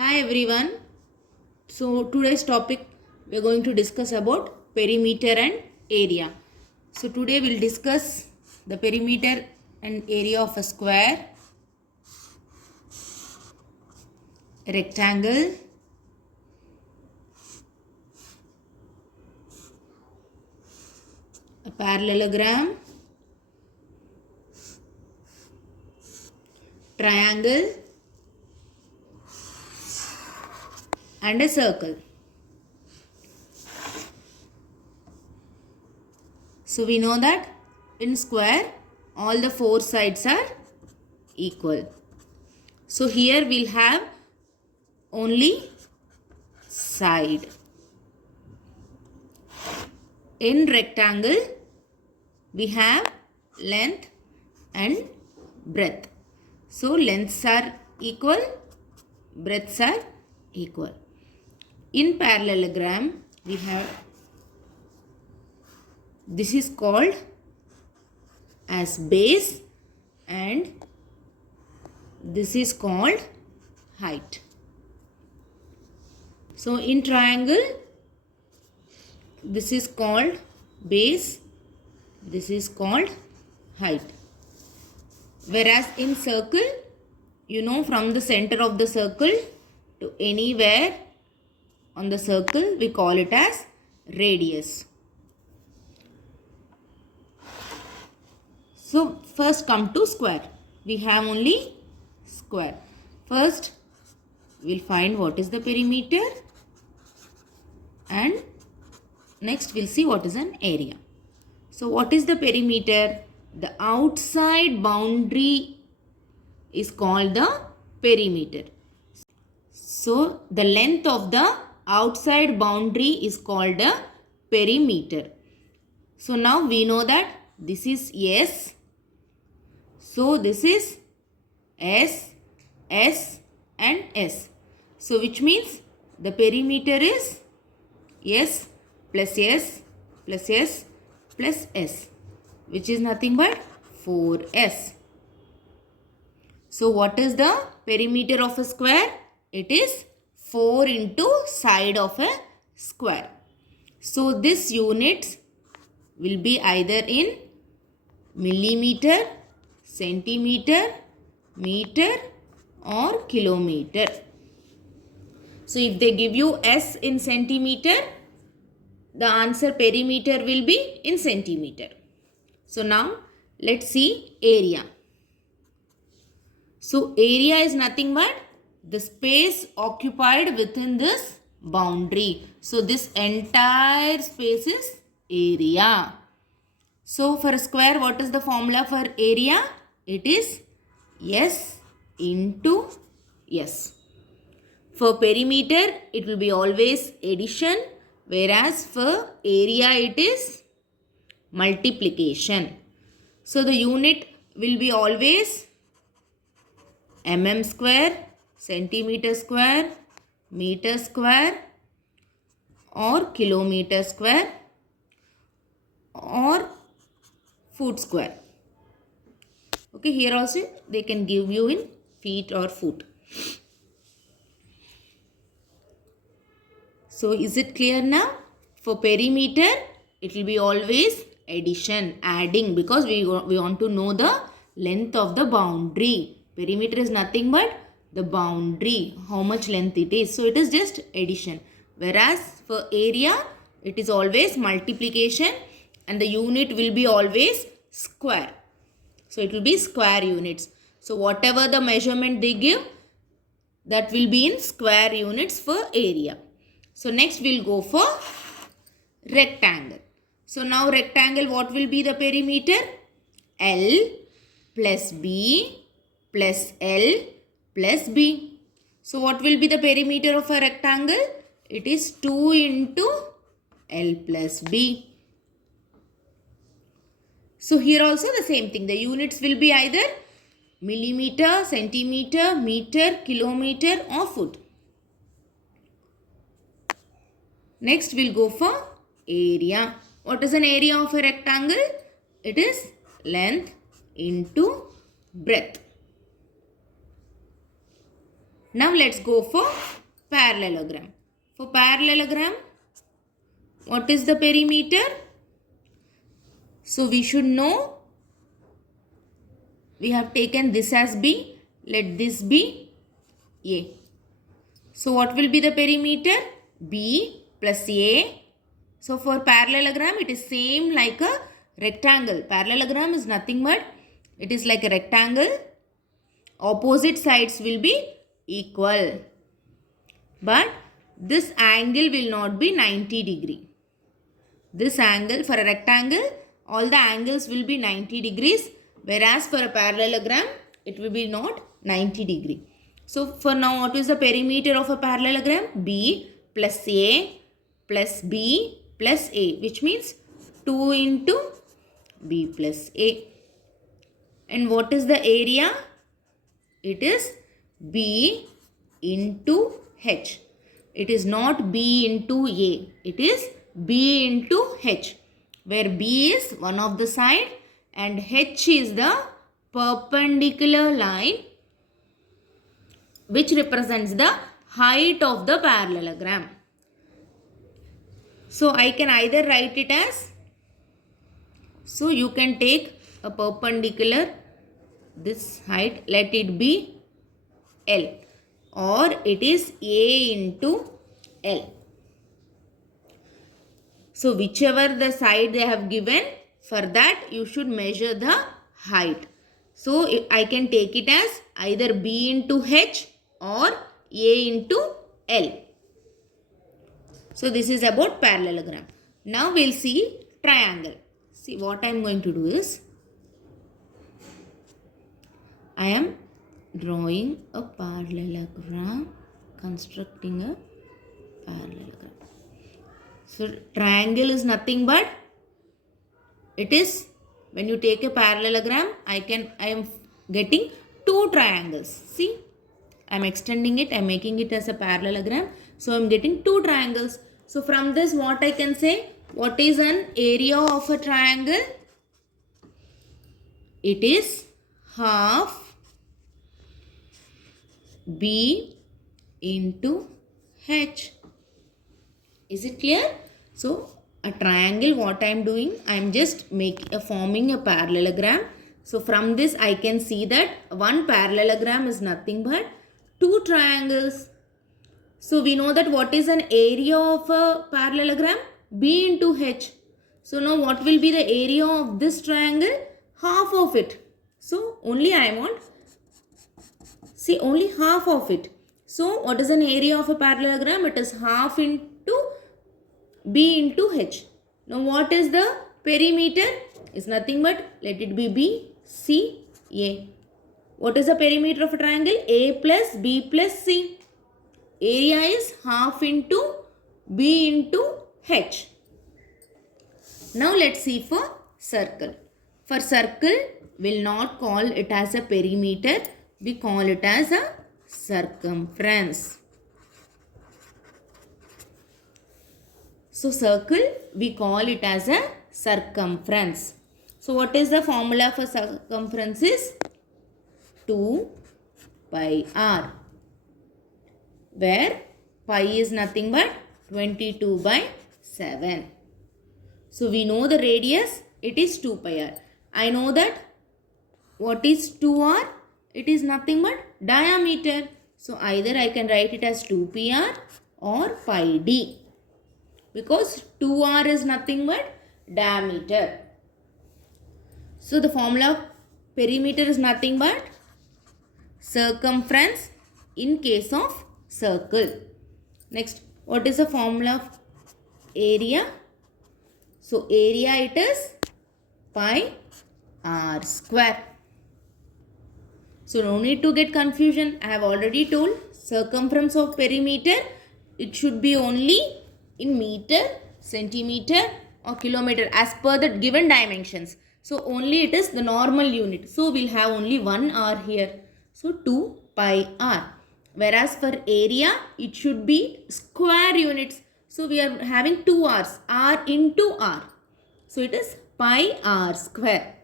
Hi everyone. So today's topic we are going to discuss about perimeter and area. So today we'll discuss the perimeter and area of a square, a rectangle, a parallelogram, triangle and a circle. So we know that in square all the four sides are equal. So here we'll have only side. In rectangle we have length and breadth. So lengths are equal, breadths are equal. In parallelogram we have, this is called as base and this is called height. So in triangle this is called base, this is called height. Whereas in circle, you know, from the center of the circle to anywhere on the circle we call it as radius. So first come to square. We have only square. First we'll find what is the perimeter and next we'll see what is an area. So what is the perimeter? The outside boundary is called the perimeter. So the length of the outside boundary is called a perimeter. So now we know that this is S. So this is S, S and S. So which means the perimeter is S plus S plus S plus S, which is nothing but 4S. So what is the perimeter of a square? It is 4 into side of a square. So this units will be either in millimeter, centimeter, meter or kilometer. So if they give you S in centimeter, the answer perimeter will be in centimeter. So now let's see area. So area is nothing but the space occupied within this boundary. So this entire space is area. So for a square, what is the formula for area? It is S into S. For perimeter, it will be always addition, whereas for area, it is multiplication. So the unit will be always mm square, centimeter square, meter square or kilometer square or foot square. Okay, here also they can give you in feet or foot. So is it clear now? For perimeter, it will be always addition, adding, because we want to know the length of the boundary. Perimeter is nothing but the boundary, how much length it is. So it is just addition. Whereas for area, it is always multiplication and the unit will be always square. So it will be square units. So whatever the measurement they give, that will be in square units for area. So next we'll go for rectangle. So now rectangle, what will be the perimeter? L plus B plus L plus B. So what will be the perimeter of a rectangle? It is 2 into L plus B. So here also the same thing. The units will be either millimeter, centimeter, meter, kilometer or foot. Next we'll go for area. What is an area of a rectangle? It is length into breadth. Now let's go for parallelogram. For parallelogram, what is the perimeter? So we should know, we have taken this as B, let this be A. So what will be the perimeter? B plus A. So for parallelogram, it is same like a rectangle. Parallelogram is nothing but, it is like a rectangle. Opposite sides will be equal. But this angle will not be 90 degree. This angle for a rectangle, all the angles will be 90 degrees. Whereas for a parallelogram, it will be not 90 degree. So for now, what is the perimeter of a parallelogram? B plus A plus B plus A, which means 2 into B plus A. And what is the area? It is B into H. It is not B into A. It is B into H, where B is one of the side and H is the perpendicular line which represents the height of the parallelogram. So I can either write it as, so you can take a perpendicular, this height, let it be L, or it is A into L. So whichever the side they have given, for that you should measure the height. So I can take it as either B into H or A into L. So this is about parallelogram. Now we'll see triangle. See, what I am going to do is, I am drawing a parallelogram, constructing a parallelogram. So triangle is nothing but, it is, when you take a parallelogram, I am getting two triangles. See, I am extending it, I am making it as a parallelogram. So I am getting two triangles. So from this, what I can say, what is an area of a triangle? It is half B into H. Is it clear? So a triangle, what I am doing, I am just forming a parallelogram. So from this I can see that one parallelogram is nothing but two triangles. So we know that what is an area of a parallelogram? B into H. So now what will be the area of this triangle? Half of it. So only I want, see, only half of it. So what is an area of a parallelogram? It is half into B into H. Now what is the perimeter? It's nothing but, let it be B, C, A. What is the perimeter of a triangle? A plus B plus C. Area is half into B into H. Now let's see for circle. For circle, we'll not call it as a perimeter. We call it as a circumference. So circle, we call it as a circumference. So what is the formula for circumference is 2 pi r, where pi is nothing but 22 by 7. So we know the radius, it is 2 pi r. I know that what is 2r? It is nothing but diameter. So either I can write it as 2 pi r or pi d, because 2r is nothing but diameter. So the formula of perimeter is nothing but circumference in case of circle. Next, what is the formula of area? So area, it is pi r square. So no need to get confusion. I have already told circumference of perimeter, it should be only in meter, centimeter or kilometer as per the given dimensions. So only it is the normal unit. So we'll have only 1 r here. So 2 pi r. Whereas for area, it should be square units. So we are having 2 r's, r into r. So it is pi r square.